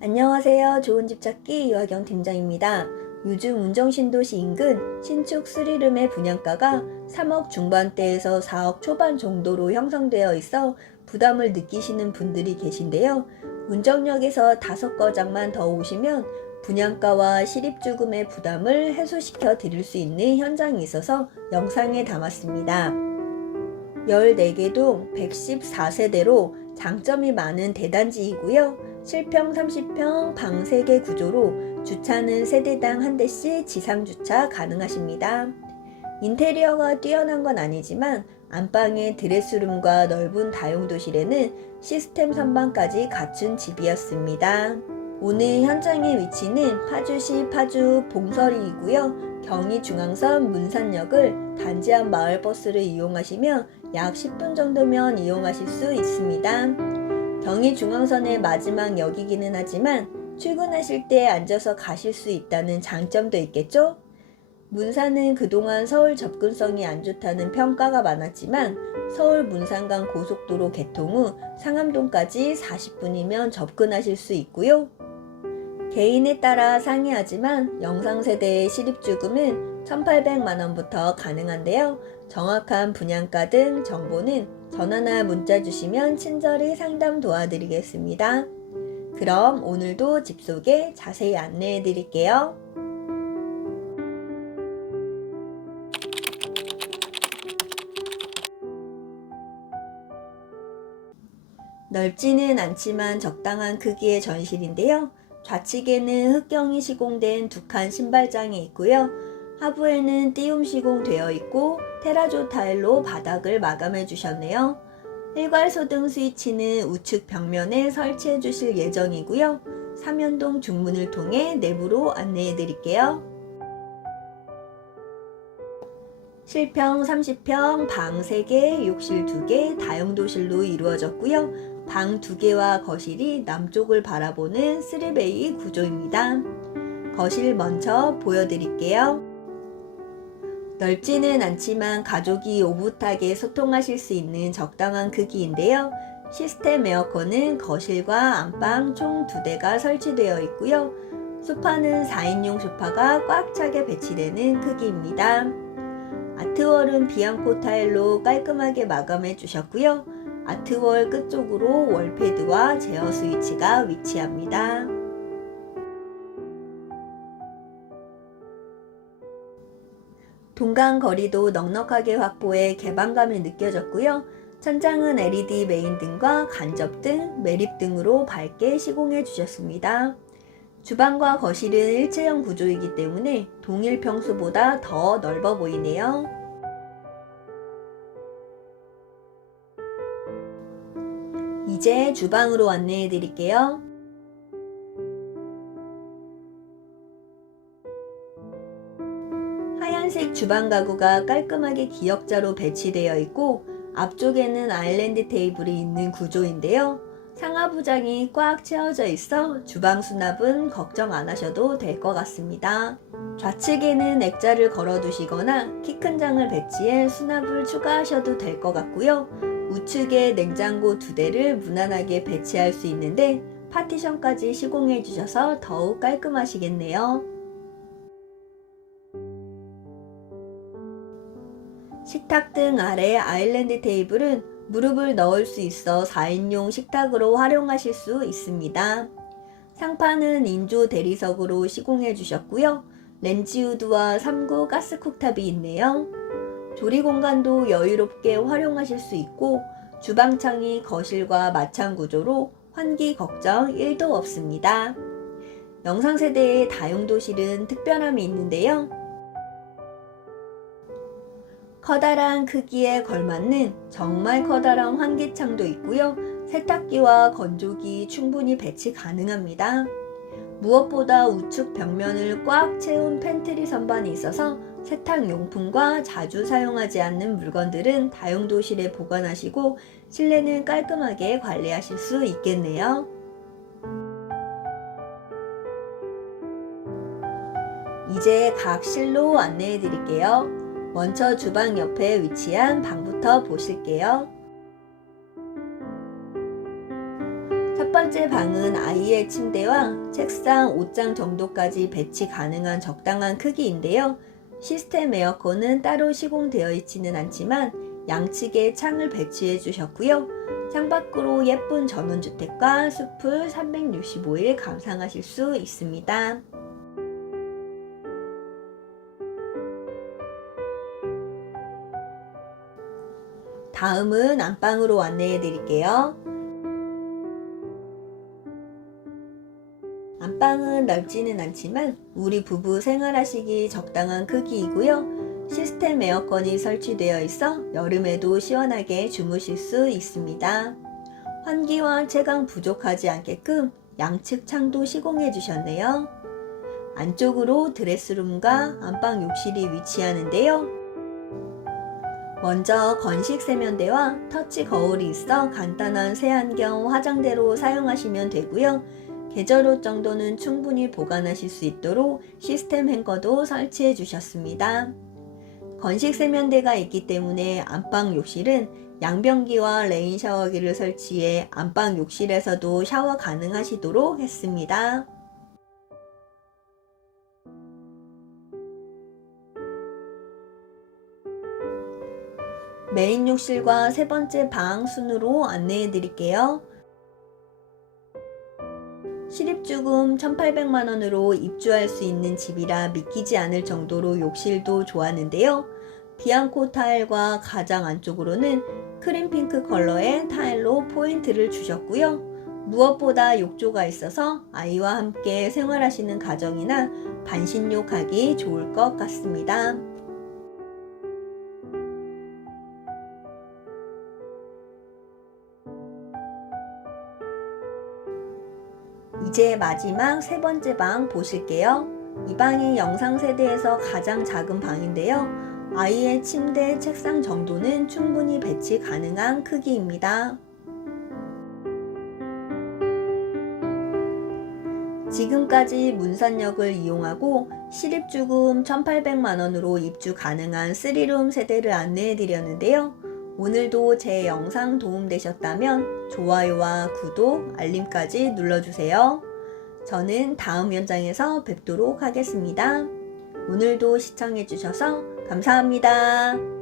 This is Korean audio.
안녕하세요. 좋은 집 찾기 유아경 팀장입니다. 요즘 운정신도시 인근 신축 스리룸의 분양가가 3억 중반대에서 4억 초반 정도로 형성되어 있어 부담을 느끼시는 분들이 계신데요. 운정역에서 다섯 거장만 더 오시면 분양가와 실입주금의 부담을 해소시켜 드릴 수 있는 현장이 있어서 영상에 담았습니다. 14개 동 114세대로 장점이 많은 대단지이고요. 실평 30평 방 3개 구조로 주차는 세대당 한 대씩 지상 주차 가능하십니다. 인테리어가 뛰어난 건 아니지만 안방에 드레스룸과 넓은 다용도실에는 시스템 선반까지 갖춘 집이었습니다. 오늘 현장의 위치는 파주시 파주 봉서리이고요. 경의중앙선 문산역을 단지 앞 마을버스를 이용하시면 약 10분 정도면 이용하실 수 있습니다. 경의 중앙선의 마지막 역이기는 하지만 출근하실 때 앉아서 가실 수 있다는 장점도 있겠죠? 문산은 그동안 서울 접근성이 안 좋다는 평가가 많았지만 서울 문산간 고속도로 개통 후 상암동까지 40분이면 접근하실 수 있고요. 개인에 따라 상이하지만 영상 세대의 실입주금은 1,800만원부터 가능한데요. 정확한 분양가 등 정보는 전화나 문자 주시면 친절히 상담 도와드리겠습니다. 그럼 오늘도 집 소개 자세히 안내해 드릴게요. 넓지는 않지만 적당한 크기의 전실인데요. 좌측에는 흑경이 시공된 두 칸 신발장이 있고요. 하부에는 띄움 시공되어 있고 테라조 타일로 바닥을 마감해 주셨네요. 일괄소 등 스위치는 우측 벽면에 설치해 주실 예정이고요. 삼연동 중문을 통해 내부로 안내해 드릴게요. 실평 30평, 방 3개, 욕실 2개, 다용도실로 이루어졌고요. 방 2개와 거실이 남쪽을 바라보는 3베이 구조입니다. 거실 먼저 보여드릴게요. 넓지는 않지만 가족이 오붓하게 소통하실 수 있는 적당한 크기인데요. 시스템 에어컨은 거실과 안방 총 2대가 설치되어 있고요. 소파는 4인용 소파가 꽉 차게 배치되는 크기입니다. 아트월은 비앙코 타일로 깔끔하게 마감해 주셨고요. 아트월 끝쪽으로 월패드와 제어 스위치가 위치합니다. 동강 거리도 넉넉하게 확보해 개방감이 느껴졌고요. 천장은 LED 메인 등과 간접등, 매립등으로 밝게 시공해 주셨습니다. 주방과 거실은 일체형 구조이기 때문에 동일 평수보다 더 넓어 보이네요. 이제 주방으로 안내해 드릴게요. 하얀색 주방 가구가 깔끔하게 기역자로 배치되어 있고 앞쪽에는 아일랜드 테이블이 있는 구조인데요. 상하부장이 꽉 채워져 있어 주방 수납은 걱정 안 하셔도 될 것 같습니다. 좌측에는 액자를 걸어 두시거나 키 큰 장을 배치해 수납을 추가하셔도 될 것 같고요. 우측에 냉장고 두 대를 무난하게 배치할 수 있는데 파티션까지 시공해 주셔서 더욱 깔끔하시겠네요. 식탁 등 아래 아일랜드 테이블은 무릎을 넣을 수 있어 4인용 식탁으로 활용하실 수 있습니다. 상판은 인조 대리석으로 시공해 주셨고요. 렌지우드와 3구 가스 쿡탑이 있네요. 조리 공간도 여유롭게 활용하실 수 있고 주방창이 거실과 마찬 구조로 환기 걱정 1도 없습니다. 영상 세대의 다용도실은 특별함이 있는데요. 커다란 크기에 걸맞는 정말 커다란 환기창도 있고요. 세탁기와 건조기 충분히 배치 가능합니다. 무엇보다 우측 벽면을 꽉 채운 팬트리 선반이 있어서 세탁용품과 자주 사용하지 않는 물건들은 다용도실에 보관하시고 실내는 깔끔하게 관리하실 수 있겠네요. 이제 각 실로 안내해 드릴게요. 먼저 주방 옆에 위치한 방부터 보실게요. 첫 번째 방은 아이의 침대와 책상, 옷장 정도까지 배치 가능한 적당한 크기인데요. 시스템 에어컨은 따로 시공되어 있지는 않지만 양측에 창을 배치해 주셨고요. 창밖으로 예쁜 전원주택과 숲을 365일 감상하실 수 있습니다. 다음은 안방으로 안내해 드릴게요. 안방은 넓지는 않지만 우리 부부 생활하시기 적당한 크기이고요. 시스템 에어컨이 설치되어 있어 여름에도 시원하게 주무실 수 있습니다. 환기와 채광 부족하지 않게끔 양측 창도 시공해 주셨네요. 안쪽으로 드레스룸과 안방 욕실이 위치하는데요. 먼저 건식 세면대와 터치 거울이 있어 간단한 세안경 화장대로 사용하시면 되고요. 계절옷 정도는 충분히 보관하실 수 있도록 시스템 행거도 설치해 주셨습니다. 건식 세면대가 있기 때문에 안방 욕실은 양변기와 레인 샤워기를 설치해 안방 욕실에서도 샤워 가능하시도록 했습니다. 메인 욕실과 세 번째 방 순으로 안내해 드릴게요. 실입주금 1,800만원으로 입주할 수 있는 집이라 믿기지 않을 정도로 욕실도 좋았는데요. 비앙코 타일과 가장 안쪽으로는 크림 핑크 컬러의 타일로 포인트를 주셨고요. 무엇보다 욕조가 있어서 아이와 함께 생활하시는 가정이나 반신욕하기 좋을 것 같습니다. 이제 마지막 세 번째 방 보실게요. 이 방이 영상 세대에서 가장 작은 방인데요. 아이의 침대, 책상 정도는 충분히 배치 가능한 크기입니다. 지금까지 문산역을 이용하고 실입주금 1,800만원으로 입주 가능한 3룸 세대를 안내해 드렸는데요. 오늘도 제 영상 도움되셨다면 좋아요와 구독, 알림까지 눌러주세요. 저는 다음 현장에서 뵙도록 하겠습니다. 오늘도 시청해주셔서 감사합니다.